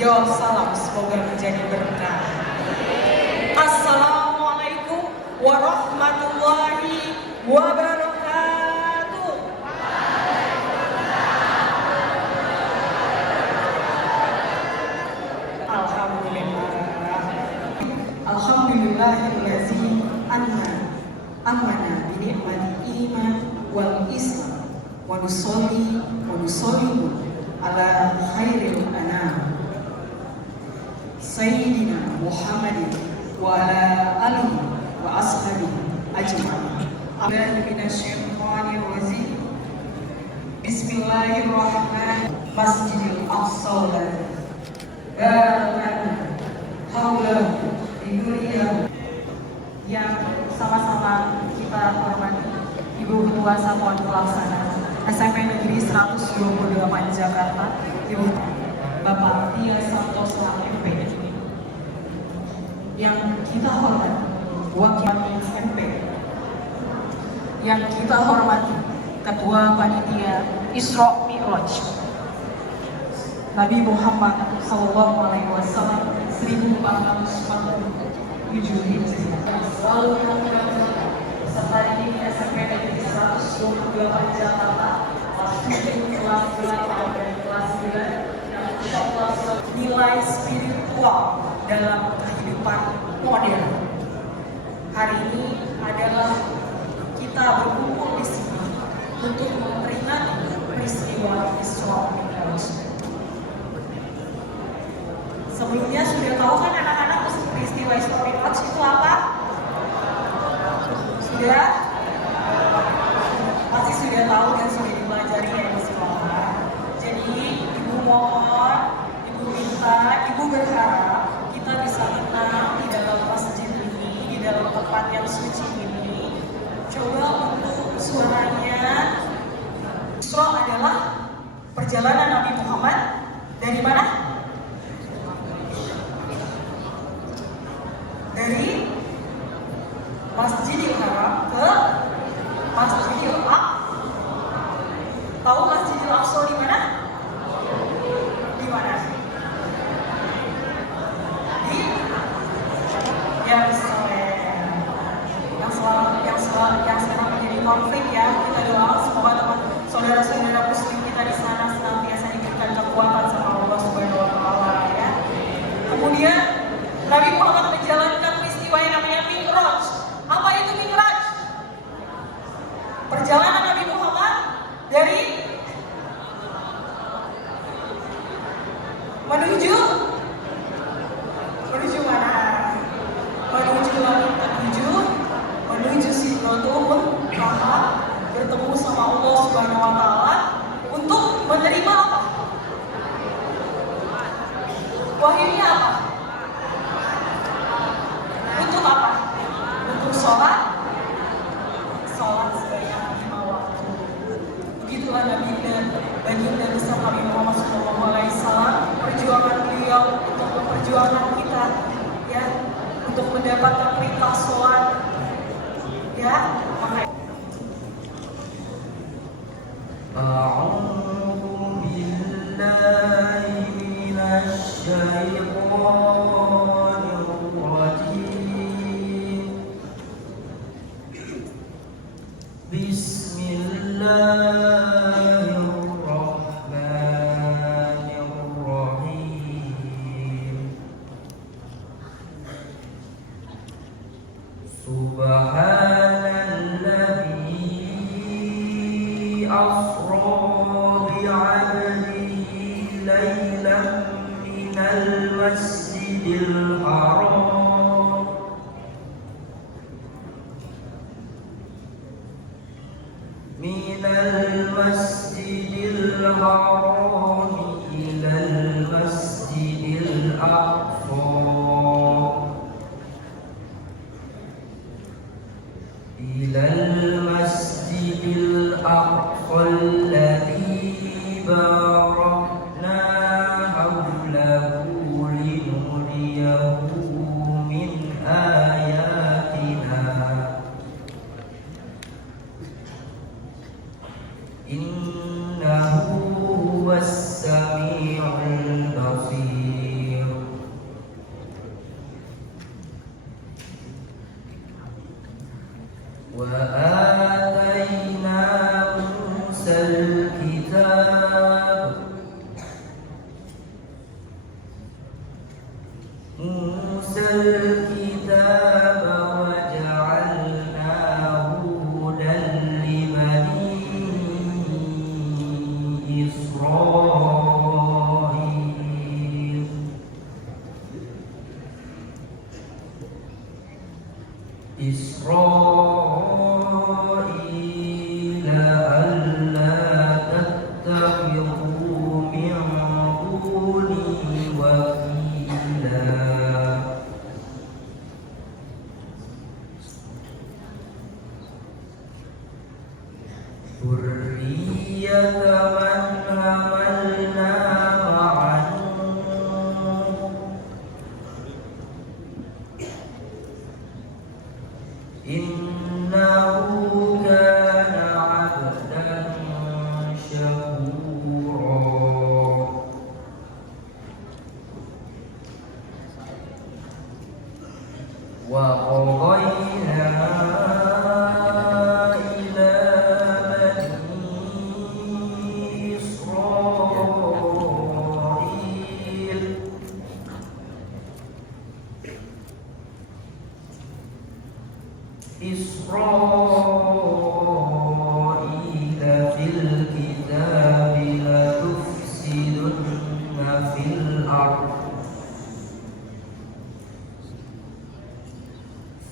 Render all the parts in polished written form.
Jawab salam, semoga menjadi berkah. Assalamualaikum warahmatullahi wabarakatuh. Alhamdulillahillazi amana bi ni'mati iman wal islam wa nusolli ala khairil anam Sayyidina Muhammadin wa ala alihi wa ashabihi ajma'in. A'udzu minasyaitonir rajim. Bismillahirrahmanirrahim. Masjidil Aqsa barakana haulahu biduriyah. Yang sama-sama kita hormati Ibu Ketua Satuan Pelaksana SMP Negeri 128 Jakarta, Ibu Bapak Tia Santoso MP. Yang kita hormati Wakil SMP. Yang kita hormati Ketua Panitia Isra Mi'raj Nabi Muhammad SAW 1447 Hijriah. Selalu serta ini SMP Negeri 128 Jakarta kelas 8 dan kelas 9 yang insyaallah nilai spiritual dalam kehidupan modern. Hari ini adalah kita berkumpul di sini untuk memperingati peristiwa Isra Mi'raj. Sebelumnya sudah tahu kan anak-anak peristiwa Isra Mi'raj itu apa? Sudah? Pasti sudah tahu dan sudah dipelajari ya di sekolah. Jadi Ibu mohon, Ibu minta, Ibu berharap kita bisa tenang di dalam masjid ini, di dalam tempat yang suci ini. Coba untuk suaranya. Isra adalah perjalanan Nabi Muhammad dari mana? Dari Masjidil Haram ke Masjidil Aqsa. Tahu Masjidil Aqsa di mana? Di mana? Di Yerusalem. Yang sekarang menjadi konflik ya. Kita doa semoga teman saudara-saudara muslim kita di sana senantiasa diberikan kekuatan sama Allah Subhanahu wa taala ya. Kemudian Nabi Muhammad menjalankan peristiwa yang namanya Mi'raj. Apa itu Mi'raj? Perjalanan Nabi Muhammad dari menuju mana? Menuju langit ketujuh, menuju Sidratul Muntaha, bertemu sama Allah Subhanahu wa taala untuk menerima apa? Wahyunya apa? Untuk apa? Untuk sholat sebanyak 5 waktu. Begitulah Nabi dan baginda besar Nabi Muhammad SAW, perjuangan beliau untuk memperjuangkan kita, ya, untuk mendapatkan perintah sholat, ya. A'udzu billahi minasy syaithanir rajim. Bismillahirrahmanirrahim. Subhanalladzi asra bi'abdihi laylan minal masjidil haram ilal masjidil aqsa alladzi barakna hawlahu linuriyahu إسرائيل ألا تتخذوا من دوني وكيلا ذرية من حملنا مع نوح إنه كان عبدا شكورا وقضينا إلى بني إسرائيل في الكتاب لتفسدن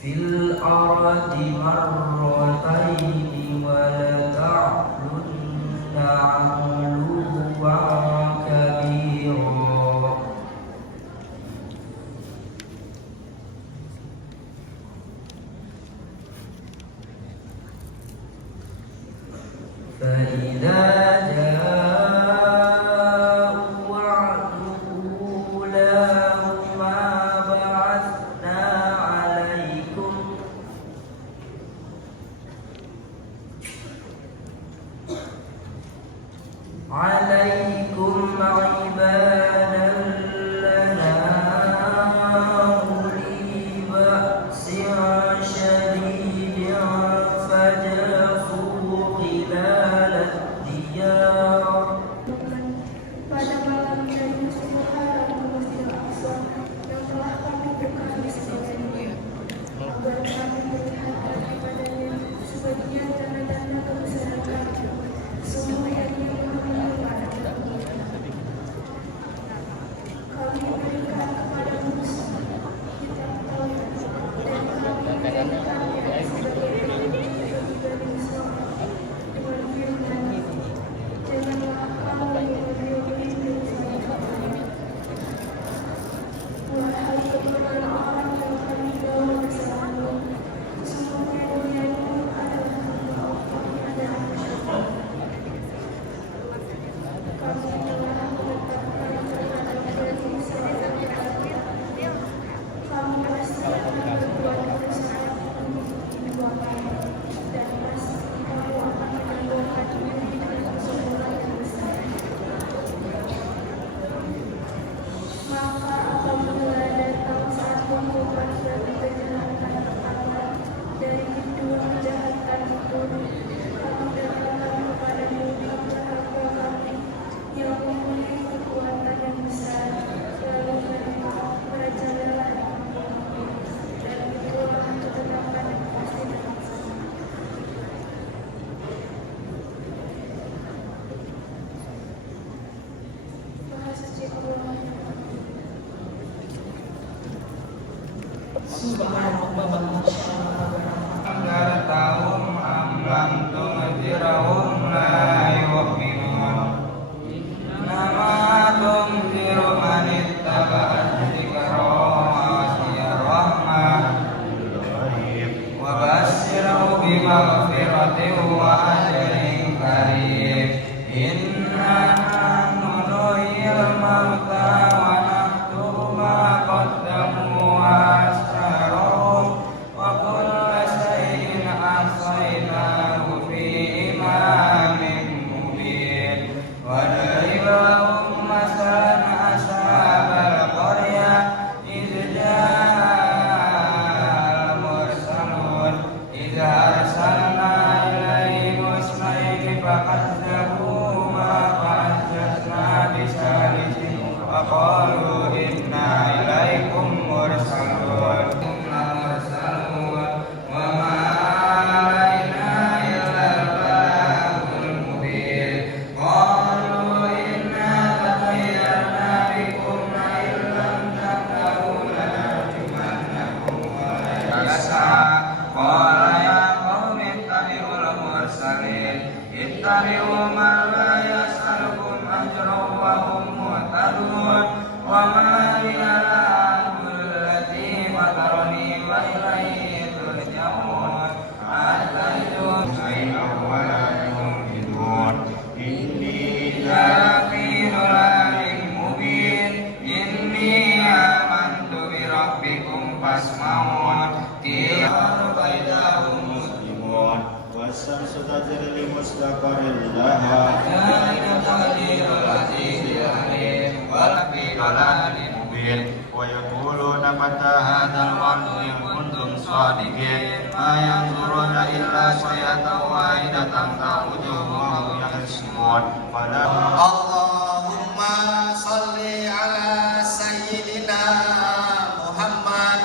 في الأرض مرتين ولتعلن علوا كبيرا فإذا جاء وعد أولاهما بعثنا عليكم عبادا لنا أولي بأس شديد فجاسوا خلال الديار pada malam dari musim haram ke Masjidil Aqsa yang telah kami berkahi sebelumnya, agar kami melihat daripadanya sebagian tanda-tanda kebesaran kami. Semua yang mengenai kami berikan kepada Musa kitab Taurat dan kami berikannya sebagai petunjuk bagi Bani Israil dengan firman, janganlah kamu meniru saya. Wahai keturunan orang yang kami bawa bersamamu, sesungguhnya dunia itu adalah milik Allah yang adalah masyarakat. Kami telah menetapkan perkataan Bani Israil dalam kitab. Kami pastikan berbuat kesalahan di bawah dan pasti kamu akan menangguhkan diri dalam sebuah yang besar. Maka apabila datang saat hukuman dari kejahatan pertama dari kedua kejahatan itu, kami datangkan kepadamu hamba kami yang mempunyai kekuatan yang besar, lalu mereka merajalela di kampung kami, dan itulah ketetapan yang pasti dalam sana. Maha suci Allah. Subhanallah, أنذرتهم أم لم تنذرهم لا يؤمنون إنما تنذر من اتبع الذكر وخشي الرحمن وبشره بمغفرة وأجر كريم إنا نحن نحيي الموتى ونكتب ما قدموا وآثارهم وكل شيء أحصيناه في إمام مبين واضرب لهم مثلا أصحاب القرية إذ جاء المرسلون إذ أرسلنا إليهم اثنين فكذبوهما فعززنا بثالث وقالوا إنا إليكم مرسلون وما علينا إلا البلاغ المبين قالوا إنا تطيرنا بكم لئن لم تنتهوا لنرجمنكم وليسعى مستقر لها ذلك تقدير العزيز العليم ولفي ضلال مبين ويقولون متى هذا الوعد إن كنتم صادقين ما ينظرون إلا صيحة واحدة تأخذهم وهم يحسبون فلا اللهم صل على سيدنا محمد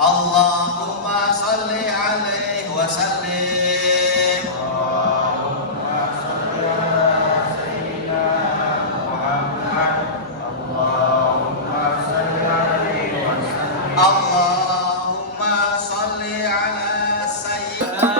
اللهم صل عليه وسلم اللهم صل على سيدنا محمد اللهم صل عليه وسلم اللهم صل على سيدنا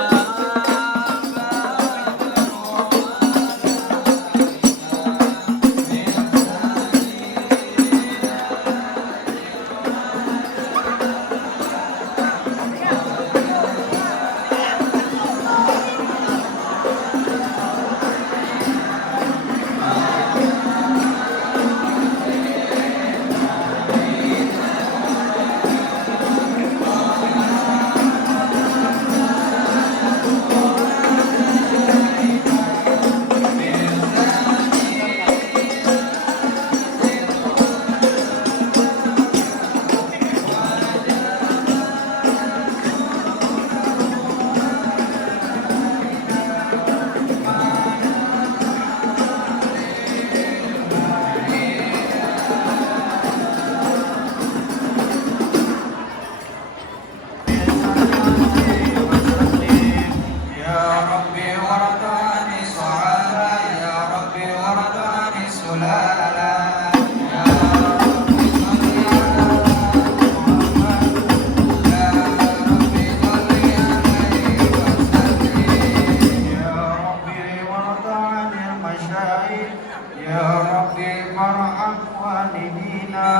يا ربي ورد عن الصحابة يا ربي ورد عن السلالة يا ربي صل على محمد يا ربي صل عليه وسلم يا ربي وارض عن المشايخ يا ربي وارحم والدينا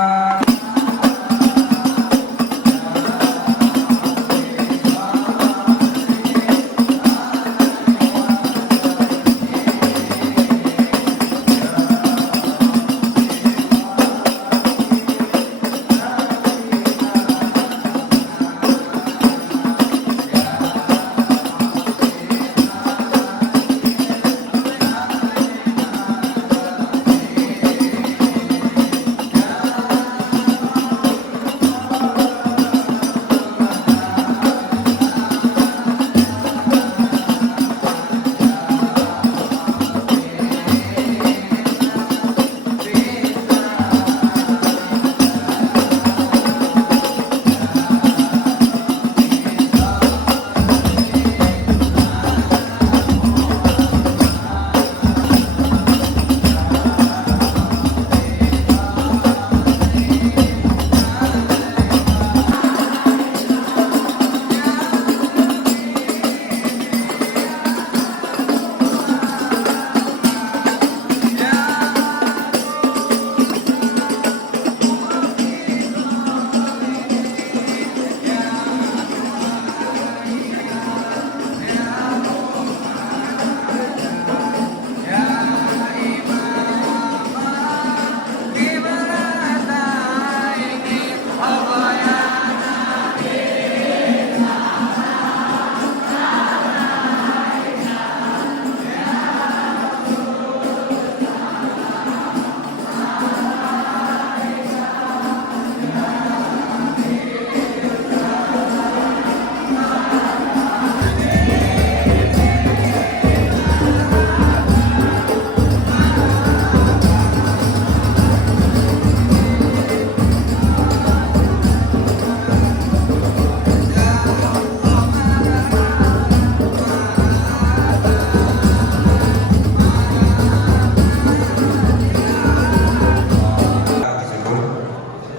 tersebut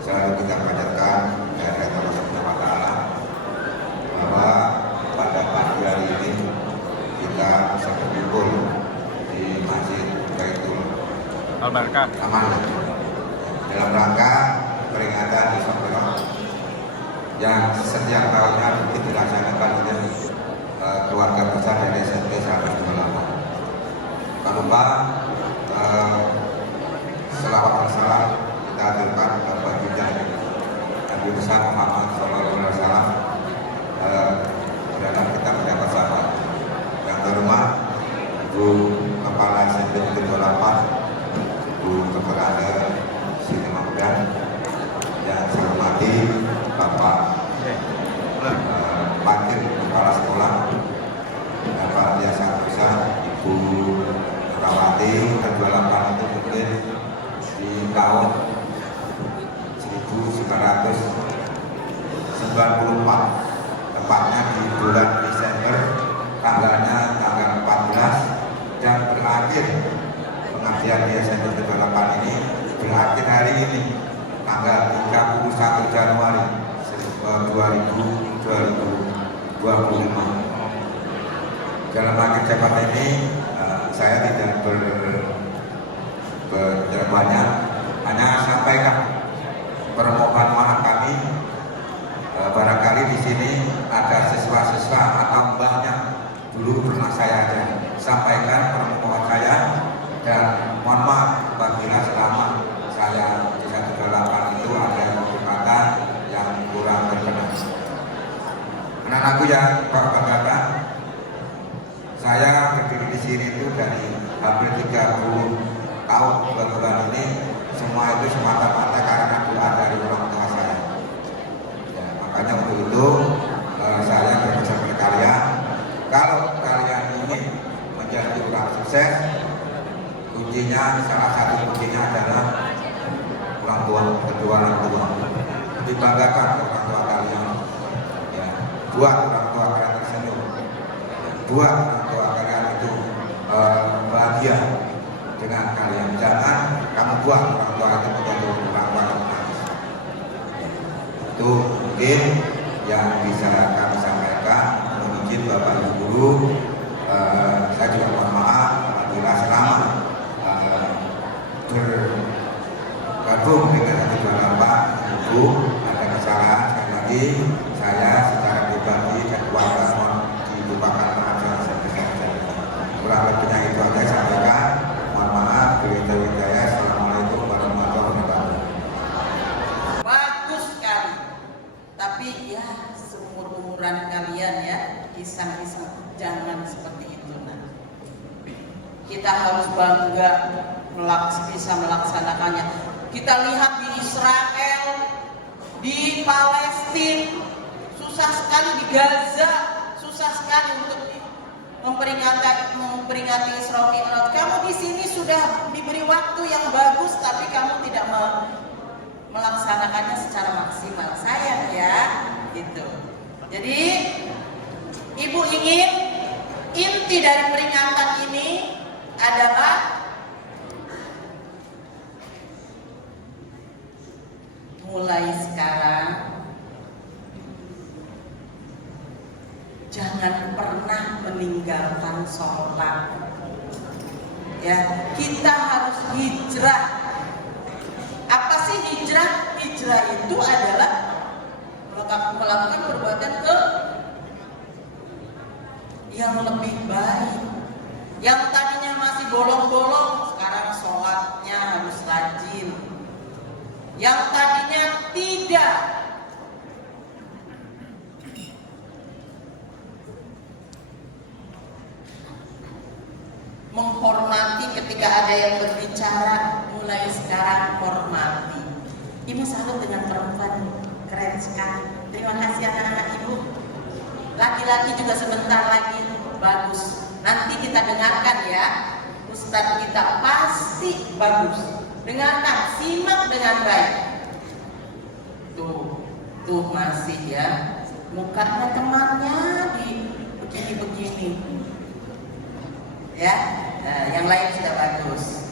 selalu kita panjatkan dari Allah Subhanahu wa Ta'ala bahwa pada pagi hari ini kita bisa berkumpul di Masjid Baitul Al-Barakah Amanah dalam rangka peringatan Isra Mi'raj yang setiap tahunnya mungkin dilaksanakan oleh keluarga besar dari SMP 128. Jangan lupa selawat dan salam kita aturkan kepada Junjungan Nabi besar Muhammad SAW dalam kita mendapat sahabat yang terhormat Ibu tanggal 31 Januari 2025. Dalam akhir jabatan ini saya tidak banyak, hanya sampaikan permohonan maaf kami. Barangkali di sini ada siswa-siswa atau mbahnya dulu pernah saya ajar. Sampaikan permohonan saya dan mohon maaf apabila selama saya di 128 itu ada kata yang kurang berkenan. Anak-anakku yang Bapak-Bapak, saya berdiri di sini itu dari hampir 30 tahun belakangan ini, semua itu semata-mata karena doa dari orang tua saya. Ya, makanya untuk itu saya berpesan kepada kalian, kalau kalian ingin menjadi orang sukses, kuncinya, salah satu kuncinya adalah orang tua, kedua orang tua. Dibanggakan orang tua kalian, ya, buat orang tua kalian tersenyum, buat orang tua kalian itu bahagia dengan kalian. Jangan kamu buat orang tua itu menjadi orang tua yang menangis. Itu mungkin yang bisa kami sampaikan. Mohon izin Bapak Ibu Guru, saya juga mohon maaf apabila selama bergabung dengan 128 Ibu ada kesalahan. Sekali lagi saya secara pribadi dan keluarga mohon dilupakan, maaf yang sebesar-besarnya. Kurang lebihnya itu aja saya sampaikan. Mohon maaf, Hidayah. Assalamualaikum warahmatullahi wabarakatuh. Bagus sekali. Tapi ya seumur-umuran kalian ya, kisah-kisah jangan seperti itu. Nah, kita harus bangga bisa melaksanakannya. Kita lihat di Israel, di Palestina, susah sekali di Gaza, susah sekali untuk memperingati Isra Mi'raj. Kamu di sini sudah diberi waktu yang bagus, tapi kamu tidak melaksanakannya secara maksimal. Sayang ya, gitu. Jadi, Ibu ingin inti dari peringatan ini adalah mulai sekarang jangan pernah meninggalkan sholat. Ya, kita harus hijrah. Apa sih hijrah? Hijrah itu adalah melakukan perbuatan yang lebih baik. Yang tadinya masih bolong-bolong, sekarang sholatnya harus rajin. Yang tadinya tidak menghormati ketika ada yang berbicara, mulai sekarang hormati. Ibu salut dengan perempuan keren sekali. Terima kasih anak-anak Ibu. Laki-laki juga sebentar lagi bagus. Nanti kita dengarkan ya, Ustadz kita pasti bagus. Dengarkan, simak dengan baik. Tuh masih ya, mukanya temannya di begini-begini. Ya, nah, yang lain sudah bagus.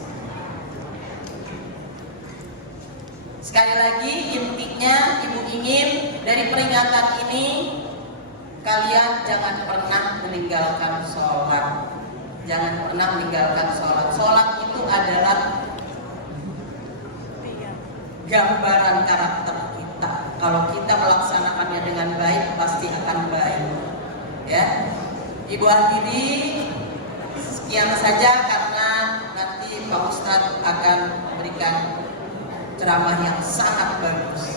Sekali lagi intinya Ibu ingin dari peringatan ini kalian jangan pernah meninggalkan sholat. Jangan pernah meninggalkan sholat. Sholat itu adalah gambaran karakter kita. Kalau kita melaksanakannya dengan baik, pasti akan baik. Ya, Ibu akhiri sekian saja karena nanti Pak Ustadz akan memberikan ceramah yang sangat bagus.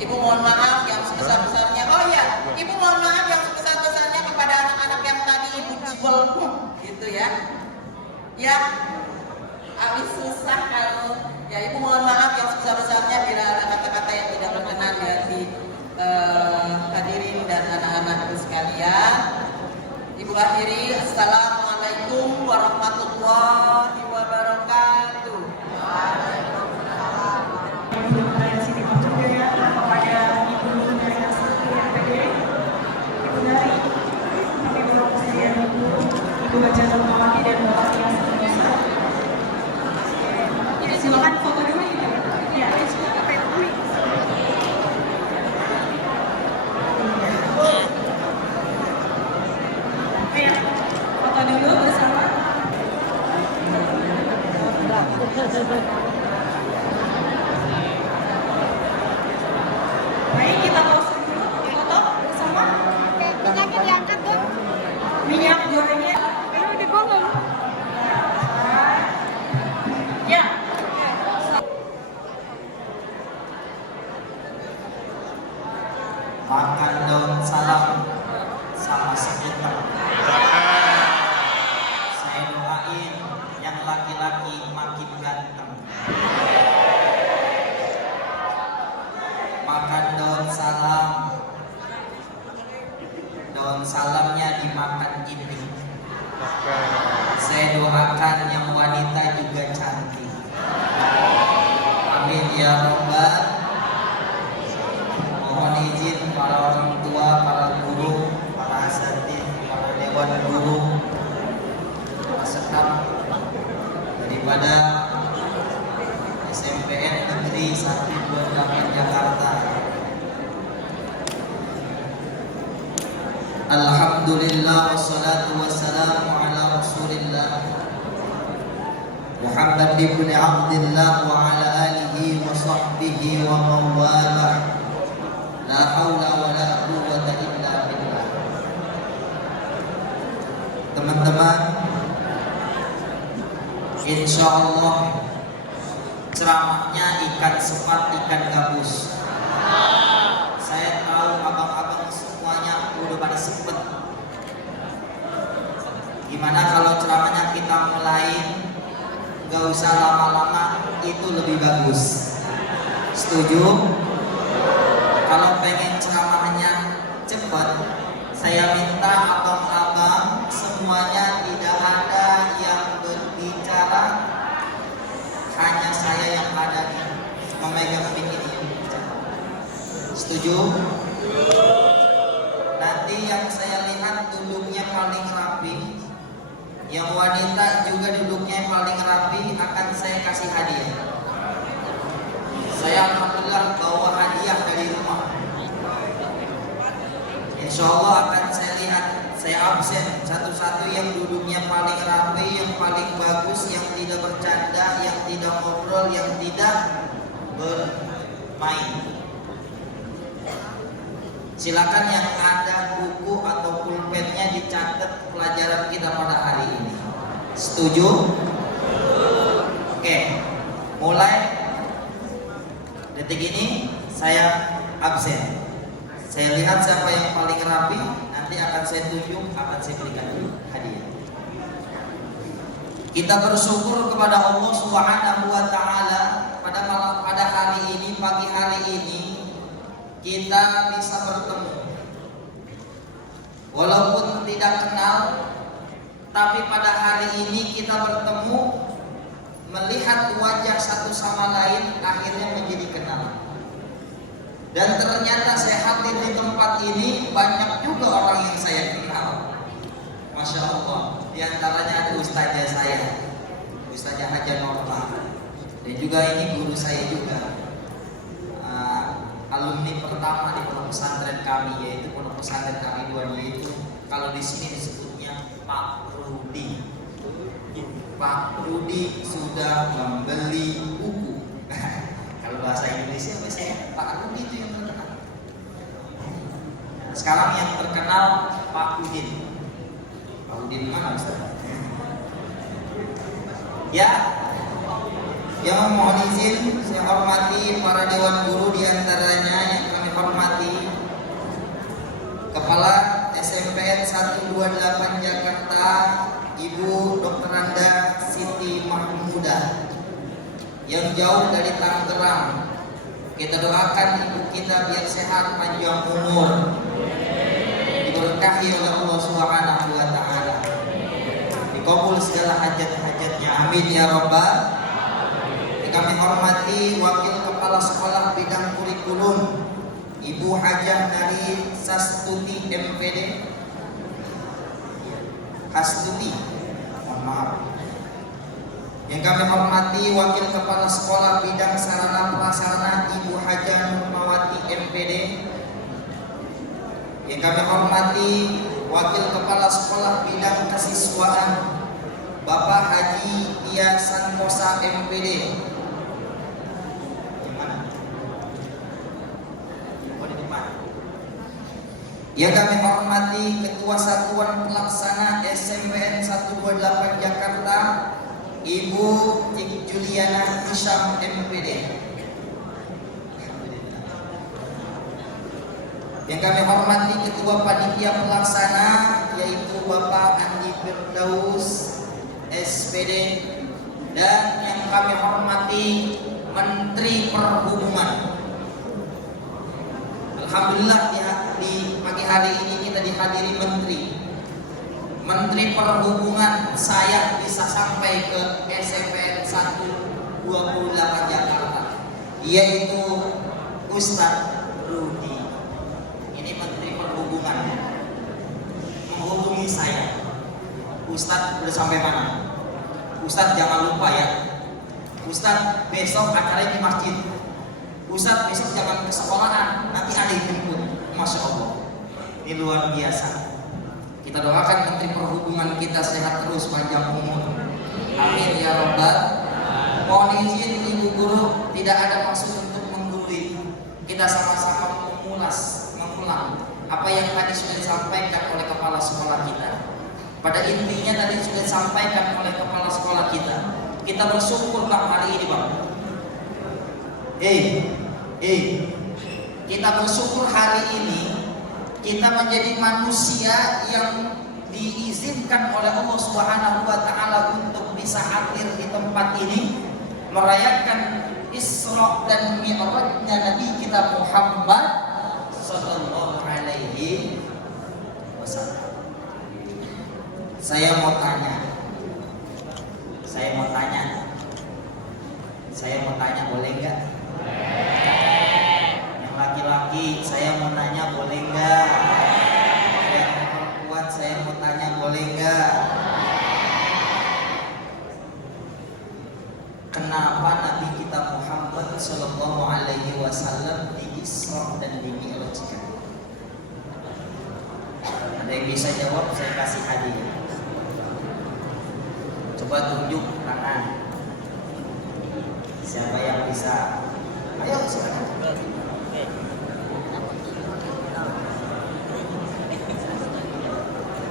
Ibu mohon maaf yang sebesar-besarnya. Oh ya, Ibu mohon maaf yang sebesar-besarnya kepada anak-anak yang tadi Ibu jebol, gitu ya. Ya, habis susah kalau ya Ibu mohon maaf yang sebesar-besarnya bila ada kata-kata yang tidak berkenan di hati hadirin dan anak-anak sekalian. Ibu akhiri, Assalamualaikum warahmatullahi wabarakatuh. Ibu baca Fatmawati dan Bapak yang silakan foto dulu gitu. Ya, makan daun salam sama sekitar. Saya doain yang laki-laki makin ganteng. Makan daun salam, daun salamnya dimakan ini. Saya doakan yang wanita juga cantik. Amin ya robbal. Mohon izin para orang tua, para guru, para asatidz, para dewan guru, para staf daripada SMPN Negeri 128 Jakarta. Alhamdulillah wassalatu wassalamu ala Rasulillah Muhammad ibn Abdillah wa ala alihi wa sahbihi wa mawalah. La haula wa la quwwata illa billah. Teman-teman, insyaallah ceramahnya ikan sepat, ikan gabus. Saya tahu abang-abang semuanya udah pada sempet. Gimana kalau ceramahnya kita mulai, gak usah lama-lama, itu lebih bagus. Setuju? Kalau pengen ceramahnya cepat, saya minta abang-abang semuanya tidak ada yang berbicara, hanya saya yang ada di memegang mic ini. Setuju? Nanti yang saya lihat duduknya paling rapi, yang wanita juga duduknya paling rapi, akan saya kasih hadiah. Saya alhamdulillah bawa hadiah dari rumah. Insya Allah akan saya lihat, saya absen satu-satu yang duduknya paling rapi, yang paling bagus, yang tidak bercanda, yang tidak ngobrol, yang tidak bermain. Silakan yang ada buku atau pulpennya dicatat pelajaran kita pada hari ini. Setuju? Oke, mulai detik ini saya absen. Saya lihat siapa yang paling rapi, nanti akan saya tunjuk, akan saya berikan hadiah. Kita bersyukur kepada Allah Subhanahu wa taala pada hari ini, pagi hari ini kita bisa bertemu. Walaupun tidak kenal, tapi pada hari ini kita bertemu, melihat wajah satu sama lain, akhirnya menjadi kenal. Dan ternyata saya hadir di tempat ini, banyak juga orang yang saya kenal. Masya Allah, di antaranya ada ustazah saya, Ustazah Haja Norma, dan juga ini guru saya juga, alumni pertama di pondok pesantren kami, yaitu pondok pesantren kami itu kalau di sini disebutnya Pak Rudi. Pak Rudi sudah membeli buku. Kalau bahasa Indonesia biasanya Pak Rudi itu yang terkenal. Sekarang yang terkenal Pak Udin. Pak Udin mana Ustaz? Ya, yang mohon izin saya hormati para dewan guru, diantaranya yang kami hormati Kepala SMPN 128 Jakarta, Ibu Dr. Anda Siti Mahmudah, yang jauh dari Tangerang. Kita doakan ibu kita biar sehat, panjang umur, diberkahi oleh Allah Subhanahu wa taala, dikabul segala hajat-hajatnya, amin ya rabbal. Kami hormati Wakil Kepala Sekolah Bidang Kurikulum, Ibu Hajah dari Sastuti MPD, Hastuti, mohon maaf. Yang kami hormati Wakil Kepala Sekolah Bidang Sarana Prasarana, Ibu Hajah Nurmawati MPD. Yang kami hormati Wakil Kepala Sekolah Bidang Kesiswaan, Bapak Haji Tia Santosa MPD. Yang kami hormati Ketua Satuan Pelaksana SMPN 128 Jakarta, Ibu Juliana Hisham MPD. Yang kami hormati Ketua Panitia Pelaksana yaitu Bapak Andi Firdaus SPD, dan yang kami hormati Menteri Perhubungan. Alhamdulillah di pagi hari ini kita dihadiri Menteri Perhubungan. Saya bisa sampai ke SPN 128 Jakarta, yaitu Ustadz Rudi. Ini Menteri Perhubungan menghubungi saya. Ustadz udah sampai mana? Ustadz jangan lupa ya. Ustadz besok acara di masjid. Ustadz besok jangan ke sekolahan, nanti ada yang jemput. Masya Allah, ini luar biasa. Kita doakan Menteri Perhubungan kita sehat terus, panjang umur. Amin ya Rabbal. Mohon izin Ibu Guru, tidak ada maksud untuk menggurui. Kita sama-sama mengulang apa yang tadi sudah disampaikan oleh kepala sekolah kita. Pada intinya tadi sudah disampaikan oleh kepala sekolah kita. Kita bersyukurlah hari ini, Bang. Kita bersyukur hari ini kita menjadi manusia yang diizinkan oleh Allah Subhanahu wa taala untuk bisa hadir di tempat ini merayakan Isra dan Mi'rajnya Nabi kita Muhammad sallallahu alaihi wasallam. Saya mau tanya, boleh nggak? Yang laki-laki saya mau nanya boleh nggak? Yang perempuan saya mau tanya boleh nggak? Kenapa Nabi kita Muhammad sallallahu alaihi wasallam di Isra dan di Mi'rajkan? Ada yang bisa jawab? Saya kasih hadiah. Coba tunjuk tangan. Siapa yang bisa? Ayo silakan.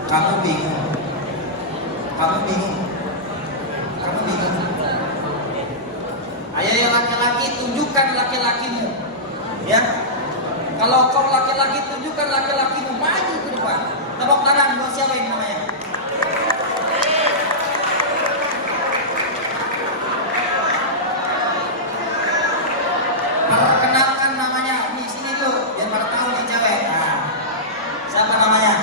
Kamu bingung. Ayo yang laki-laki tunjukkan laki-lakimu. Ya. Kalau kau laki-laki tunjukkan laki-lakimu, maju ke depan. Tepuk tangan buat siapa yang namanya? Perkenalkan namanya. Di sini dulu, biar pada tahu nih cewek. Nah, siapa namanya?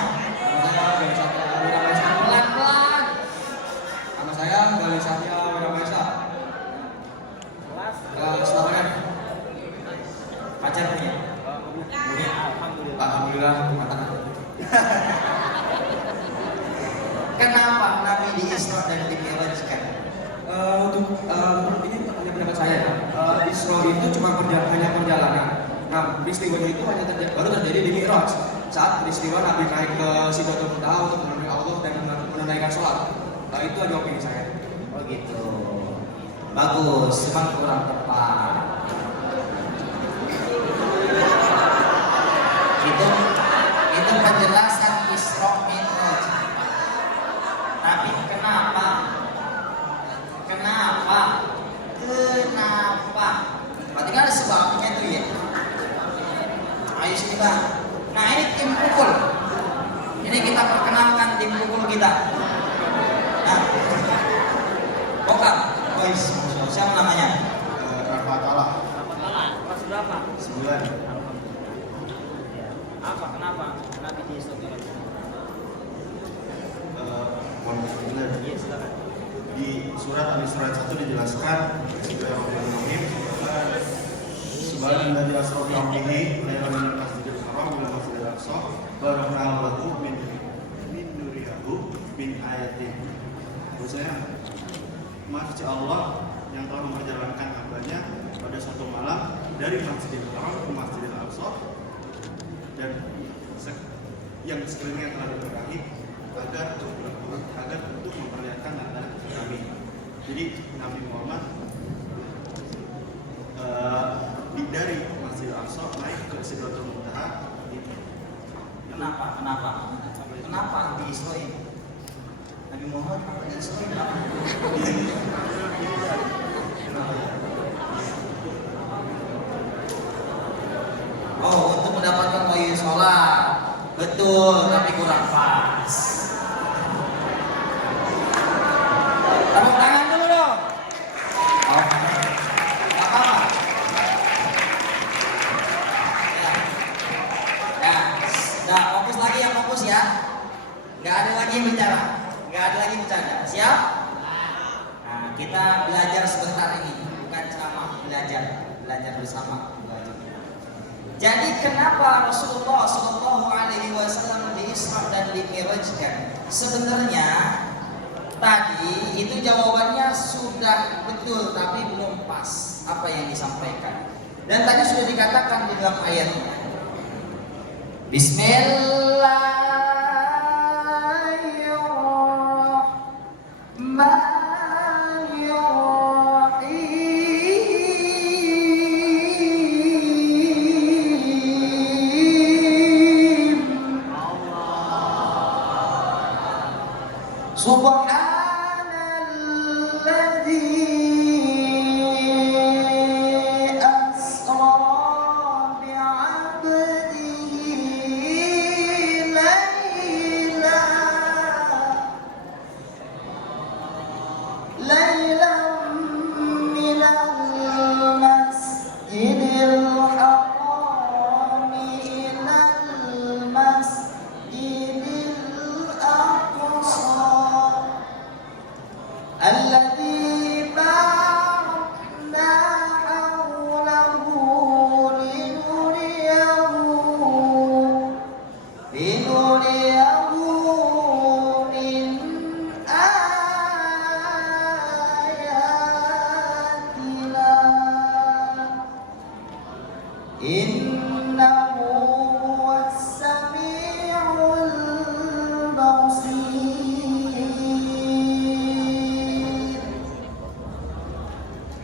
Pelan-pelan. Nama saya Gali Satya Wiramesa. Selamat. Pacar punya? Alhamdulillah mantap. Kenapa Nabi di Isra dan di Mi'rajkan? Untuk ini hanya pendapat saya ya. Isra itu cuma hanya perjalanan. Nah, peristiwa itu baru terjadi di Mi'raj. Saat peristiwa Nabi naik ke Sidratul Muntaha untuk menemui Allah dan menunaikan sholat. Nah, itu aja opini saya. Oh gitu. Bagus, cuma kurang tepat. Itu penjelasan Isra Mi'raj. Tapi kenapa? Berarti kan ada sebabnya tuh ya. Ayo sini Bang. Nah ini tim pukul. Ini kita perkenalkan tim pukul kita. Nah, Bokap, boys, siapa namanya? Rafatullah. Kelas berapa? 9. Apa? Kenapa? Kenapa di Isra? Iya, silakan. Di surat Al-Isra 1 dijelaskan Bismillahirrahmanirrahim. Subhanallah di asra bi amrihi khairan min masjidil haram ila masjidil aqsa barakna lahu min nurihi min ayatin. Maksudnya Maha Suci Allah yang telah memperjalankan hambanya pada satu malam dari Masjidil Haram ke Masjidil Aqsa dan yang sekelilingnya telah diberkahi agar untuk memperlihatkan tanda kami. Jadi Nabi Muhammad dari Masjidil Aqsa naik ke Sidratul Muntaha. Kenapa di Isra? Nabi Muhammad di Isra kenapa? Oh, untuk mendapatkan wahyu sholat. Betul, tapi kurang pas. Tepuk tangan dulu dong. Oh, nggak apa-apa. Ya, nah fokus lagi yang fokus ya. Nggak ada lagi yang bicara, nggak ada lagi bercanda. Siap? Nah, kita belajar sebentar ini, bukan ceramah, belajar bersama. Jadi kenapa Rasulullah Shallallahu Alaihi Wasallam di Isra dan di Mi'rajkan? Sebenarnya tadi itu jawabannya sudah betul, tapi belum pas apa yang disampaikan. Dan tadi sudah dikatakan di dalam ayatnya.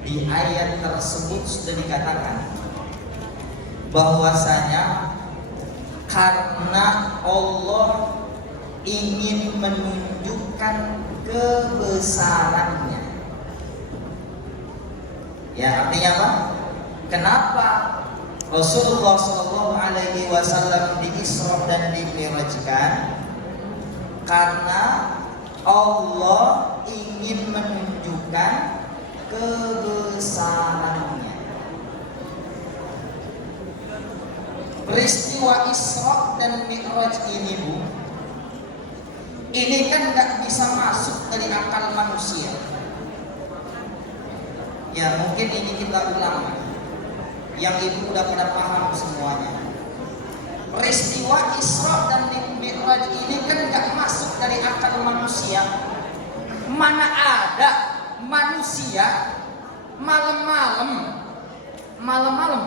Di ayat tersebut sudah dikatakan bahwasanya karena Allah ingin menunjukkan kebesarannya. Ya, artinya apa? Kenapa Rasulullah Shallallahu Alaihi Wasallam di Isra dan di Mi'rajkan? Karena Allah ingin menunjukkan kebesarannya. Peristiwa Isra dan Mi'raj ini, Bu, ini kan nggak bisa masuk dari akal manusia. Ya mungkin ini kita ulang, yang ibu udah pada paham semuanya. Peristiwa Isra dan Mi'raj ini kan nggak masuk dari akal manusia. Mana ada manusia malam-malam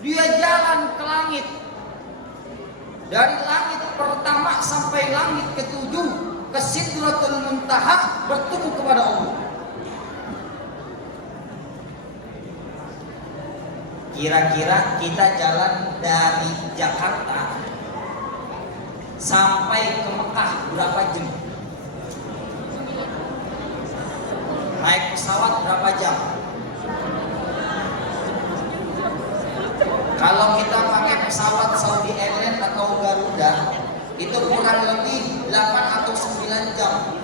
dia jalan ke langit, dari langit pertama sampai langit ketujuh, ke Sidratul Muntaha, bertemu kepada Allah. Kira-kira kita jalan dari Jakarta sampai ke Mekah berapa jam? Naik pesawat berapa jam? Kalau kita pakai pesawat Saudi Airlines atau Garuda, itu kurang lebih 8 atau 9 jam.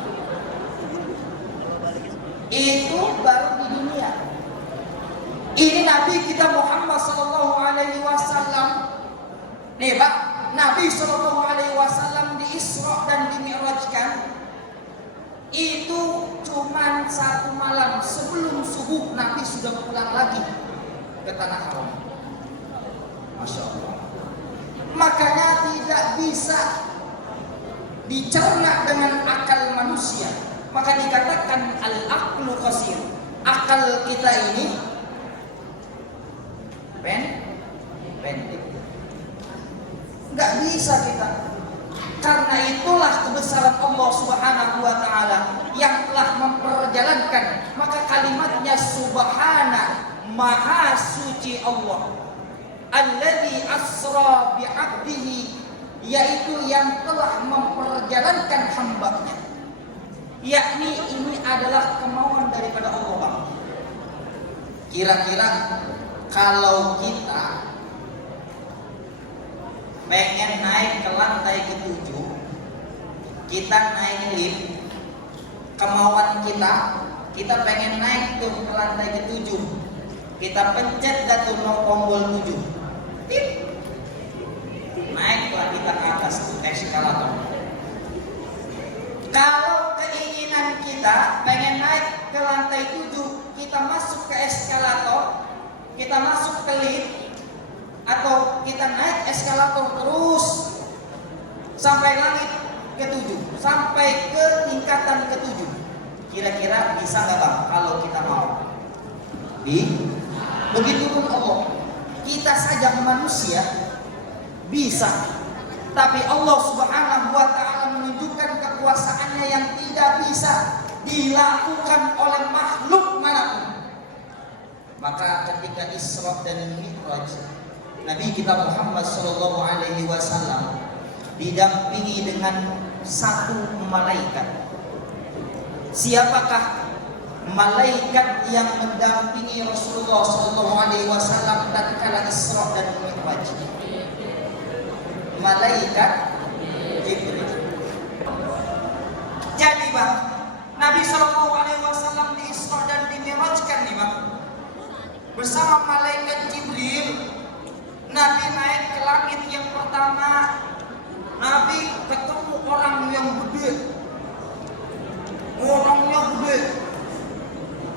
Itu baru di dunia. Ini Nabi kita Muhammad Sallallahu Alaihi Wasallam. Nih Pak, Nabi Sallallahu Alaihi Wasallam di Isra dan di Mi'rajkan itu cuman 1 malam sebelum subuh Nabi sudah pulang lagi ke tanah haram. Masya Allah. Makanya tidak bisa dicerna dengan akal manusia. Maka dikatakan al-aqlu qasir. Akal kita ini pendek. Nggak bisa kita. Karena itulah kebesaran Allah Subhanahu wa Ta'ala yang telah memperjalankan. Maka kalimatnya subhana, maha suci Allah. Alladzi asra bi'abdihi, yaitu yang telah memperjalankan hambanya. Yakni ini adalah kemauan daripada Allah. Kira-kira kalau kita pengen naik ke lantai ke-7, kita naik lift, kemauan kita pengen naik tuh ke lantai ke-7, kita pencet dah tuh tombol 7, naiklah kita ke atas eskalator. Kalau keinginan kita pengen naik ke lantai 7, kita masuk ke eskalator, kita masuk ke lift, atau kita naik eskalator terus sampai langit ke-7, sampai ke tingkatan ke-7. Kira-kira bisa nggak Bang kalau kita mau? Begitupun Allah. Kita saja manusia bisa, tapi Allah Subhanahu wa Ta'ala menunjukkan kekuasaannya yang tidak bisa dilakukan oleh makhluk manapun. Maka ketika Isra dan Mi'raj, Nabi kita Muhammad sallallahu alaihi wasallam didampingi dengan satu malaikat. Siapakah malaikat yang mendampingi Rasulullah sallallahu alaihi wasallam tatkala Isra dan Mi'raj? Malaikat Jibril. Jadi Bang, Nabi sallallahu alaihi wasallam di Isra dan di Mi'rajkan nih Bang, bersama malaikat Jibril. Nabi naik ke langit yang pertama. Nabi ketemu orang yang gede, orangnya gede,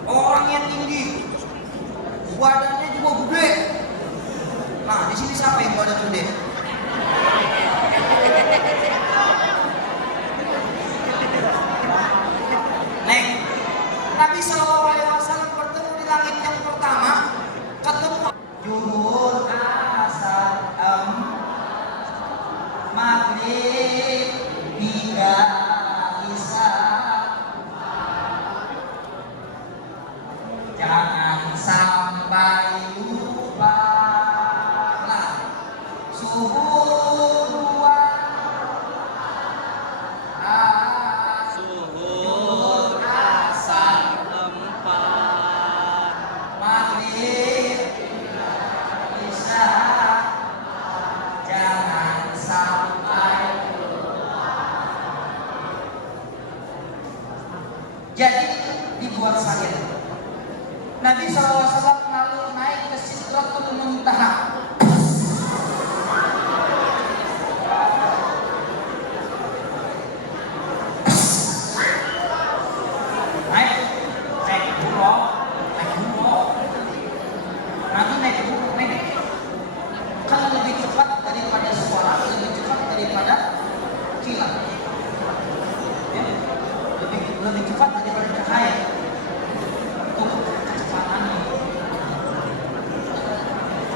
orangnya tinggi, badannya juga gede. Nah, di sini siapa yang badan gede? Nek, Nabi sallallahu alaihi wasallam bertemu di langit yang pertama, ketemu Zuhur, Asar, Maghrib, hingga Isya. Jangan sampai lupa lah subuh 2, Zuhur, Asar 4, Maghrib, Isya. Jangan sampai. Jadi dibuat sakit. Nabi SAW lalu naik ke Sidratul Muntaha. Naik buruk. Nabi naik buruk. Kan lebih cepat daripada suara, lebih cepat daripada kilat, ya? lebih cepat daripada cahaya. Untuk kecepatan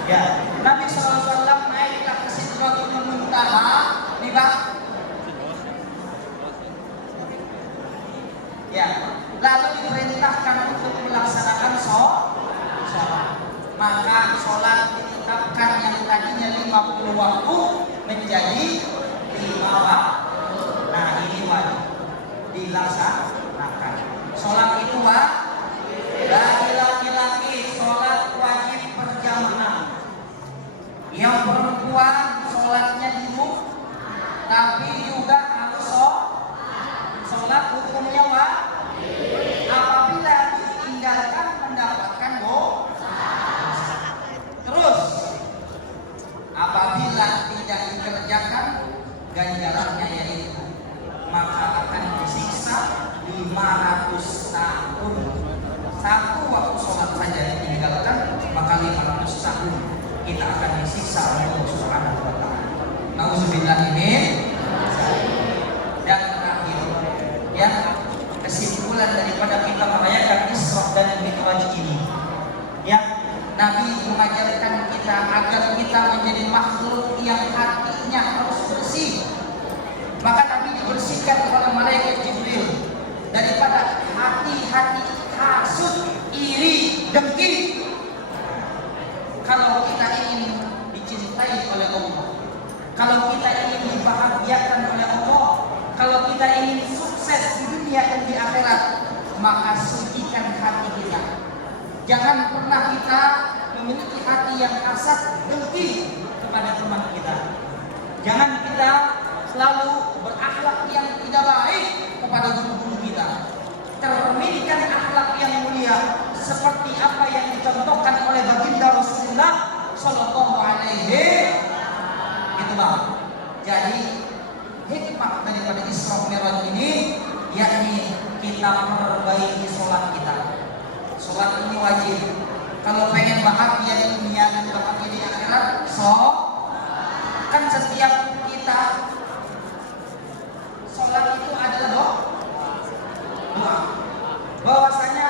ya, Nabi SAW naiklah ke Sidratul Muntaha nih Bang. Ya, lalu diperintahkan untuk melaksanakan sholat. Maka sholat ditetapkan yang tadinya 50 waktu menjadi 5 waktu. Nah, ini wajib dilaksanakan. Sholat itu bagi laki-laki sholat wajib berjamaah. Yang perempuan sholatnya di rumah, tapi juga harus sholat hukumnya apabila ditinggalkan mendapatkan terus apabila tidak dikerjakan ganjarannya yaitu maka akan disiksa 500 tahun. Satu waktu sholat saja ditinggalkan maka 500 tahun kita akan disiksa oleh Allah Subhanahu wa Ta'ala. Nauzubillah ini. Dan terakhir ya, kesimpulan daripada kita merayakan Isra dan Mi'raj ini ya, Nabi mengajarkan kita agar kita menjadi makhluk yang hatinya harus bersih. Maka Nabi dibersihkan oleh malaikat Jibril daripada hati-hati hasud, iri, dengki. Kalau kita ingin dicintai oleh Allah, kalau kita ingin dibahagiakan oleh Allah, kalau kita ingin sukses di dunia dan di akhirat, maka sucikan hati kita. Jangan pernah kita memiliki hati yang hasad, dengki kepada teman kita. Jangan kita selalu berakhlak yang tidak baik kepada guru-guru kita. Cerminkan akhlak yang mulia seperti apa yang dicontohkan oleh baginda Rasulullah Shallallahu Alaihi itu bang. Jadi hikmah daripada Isra Mi'raj ini yakni kita memperbaiki sholat kita. Sholat ini wajib. Kalau pengen bahagia di dunia dan bahagia di akhirat, kan setiap kita sholat itu adalah doa. Bahwasanya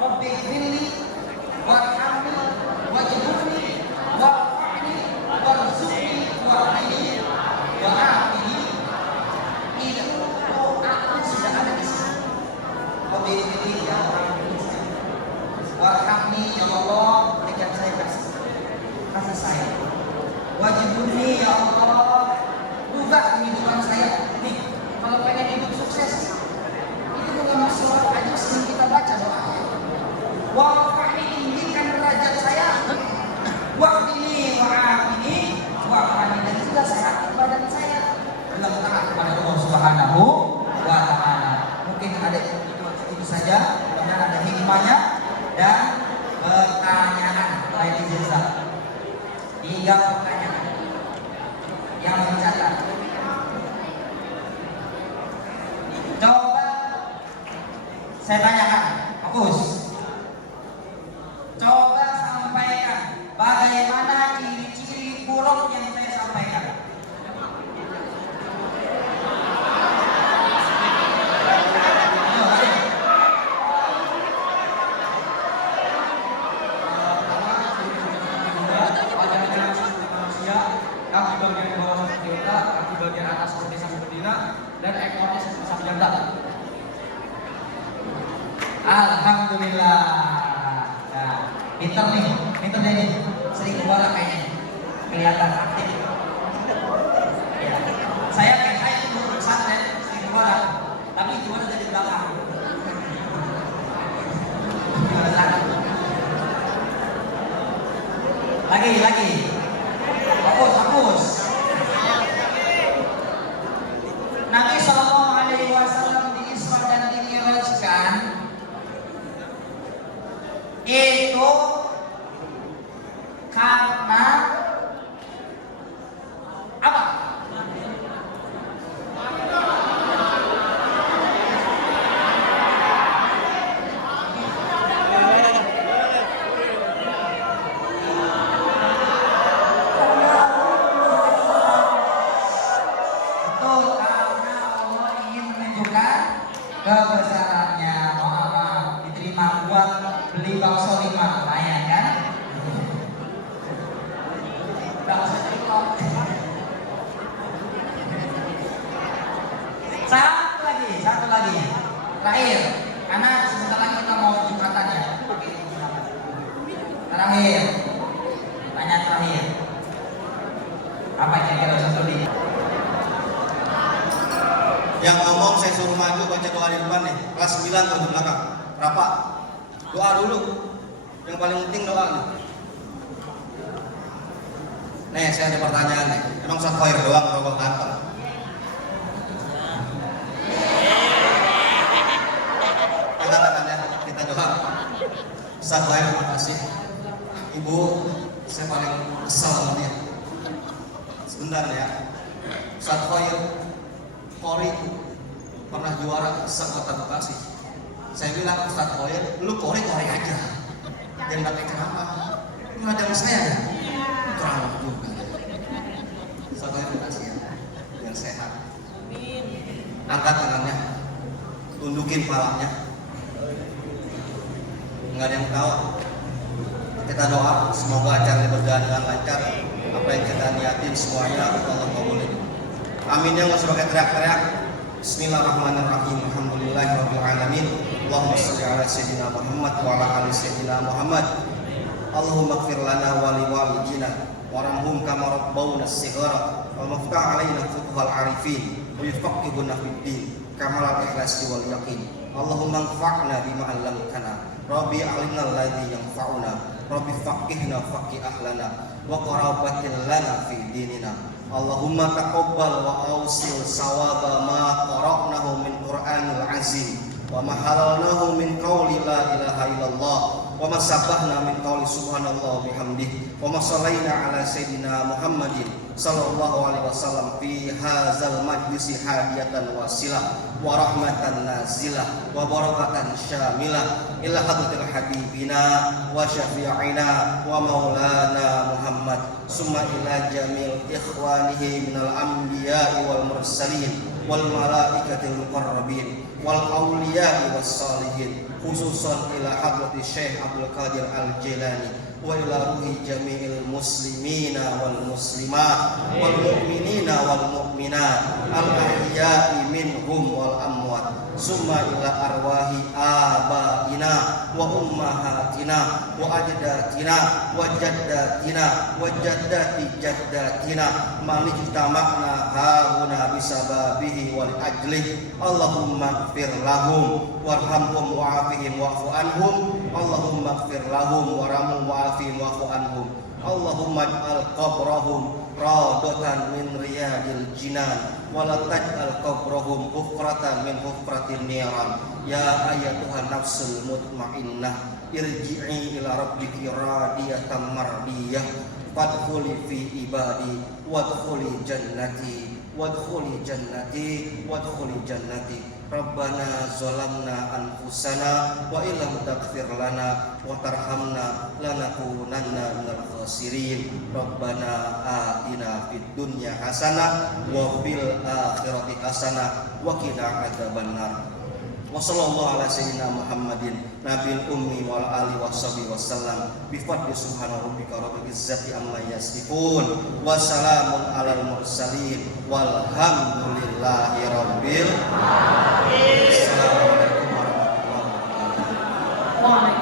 Rabbi ghfirli warhamni wajburni warfa'ni warzuqni warhini wa'afini. Itu doa sudah ada di sini. Rabbi ghfirli ya warhamni ya Allah, berikan saya kasih sayang. Wajibuni ya Allah, ubah kehidupan saya. Nih, kalau pengen hidup sukses, itu bukan surat aja sering kita baca doanya. Wa'afini, tinggikan derajat saya. Wa'afini, wa'afini, wa'afini, dan juga sehat badan saya. Dalam taat kepada Allah Subhanahu wa Ta'ala. Mungkin ada itu saja, kemudian ada hikmahnya dan pertanyaan lain jasa. 3 pertanyaan yang mencatat. Coba saya tanyakan, fokus. Coba sampaikan bagaimana ciri-ciri buruk yang saya sampaikan. Kaki bagian bawah seperti unta, kaki bagian atas seperti sang betina, dan ekornya seperti sang jantan. Alhamdulillah. Nah, pinter nih, sering keluar kayaknya, kelihatan aktif. Ya. Saya itu pesantren, sering keluar, tapi gimana dari belakang? Lagi. Fokus. Nabi Sallallahu Alaihi Wasallam di Isra dan di Mi'rajkan itu karena apa? Kebesarannya, maaf, diterima uang beli bakso 5, lumayan kan? Bakso 5. Satu lagi, terakhir, karena sebentar lagi kita mau jumatan ya. Terakhir, tanya terakhir. Apa kira-kira satu lagi? Yang ngomong saya suruh maju baca doa di depan nih. Kelas 9 tuh di belakang. Berapa? Doa dulu. Yang paling penting doa nih. Nih, saya ada pertanyaan nih. Emang Ustaz Khair doang berobak kantong? Kita doa. Ustaz Khair, terima kasih. Ibu, saya paling kesal sama dia. Sebentar ya. Ustaz Khair Kori pernah juara se-Kota Bekasi. Saya bilang, Ustaz Khair, lu Kori aja. Jangan pakai ceramah. Lu ngajak saya ya? Ceramah juga. Ustaz Khair, terima kasih ya. Yang sehat. Angkat tangannya. Tundukin palanya. Nggak ada yang tahu. Kita doa, semoga acaranya berjalan dengan lancar. Apa yang kita niatin semuanya Allah kabulin. Amin ya Allah, sebagai teriak-teriak. Bismillahirrahmanirrahim. Alhamdulillahirabbil alamin. Allahumma shalli ala sayyidina Muhammad wa ala ali sayyidina Muhammad. Allahumma ighfir lana wa li walidina warhamhum kama rabbawna shighara wa maftah alaina futuhal arifin wa yufaqqihuna fid din kama al ikhlasi wal yaqin. Allahumma anfa'na bima 'allamtana. Rabbi alimna alladhi yanfa'una. Rabbi faqihna faqih ahlana. wa qarabatin lana fi dinina. Allahumma taqabbal wa awsil sawaba ma qara'nahu min Qur'anil azim wa ma halalnahu min qawli la ilaha illallah wa ma sabbahna min qawli subhanallah bihamdih wa ma sallaina ala sayyidina Muhammadin sallallahu alaihi wasallam fi hadzal majlisi hadiyatan wasilah wa rahmatan nazilah wa barakatan syamilah ila hadratil habibina wa syafi'ina wa maulana Muhammad summa ila jamil ikhwanihi minal anbiya'i wal mursalin wal malaikatil muqarrabin wal awliya'i was salihin khususan ila hadrati Syekh Abdul Qadir Al-Jilani wa ila ruhi jami'il muslimina wal muslimat wal mu'minina wal mu'minat al ahya'i minhum wal amwat summa ila arwahi abaina wa ummahatina wa ajdatina wa jaddatina wa jaddati jaddatina malijtama'na hauna bisababihi wal ajlih Allahumma ighfir lahum warhamhum wa'afihim wa'fu anhum Allahumma ighfir lahum warhamhum wa'afihim wa'fu anhum Allahumma ij'al qabrahum rawdatan min riyadil jinan wa la taj'al qabrahum hufratan min hufratin niran ya ayyatuhan nafsul mutmainnah irji'i ila rabbiki radiyatan mardiyah fadkhuli fi ibadi wadkhuli jannati wadkhuli jannati wadkhuli jannati Rabbana zalamna anfusana wa illam taghfir lana wa tarhamna lanakunanna minal khasirin Rabbana atina fid dunya hasanah wa fil akhirati hasanah wa qina adzabannar wa sallallahu ala sayyidina Muhammadin nabil ummi wal ali washabihi wasallam bi fadli subhana rabbika rabbil izzati amma yasifun wa salamun alal mursalin walhamdulillahi rabbil alamin. Assalamualaikum warahmatullahi wabarakatuh.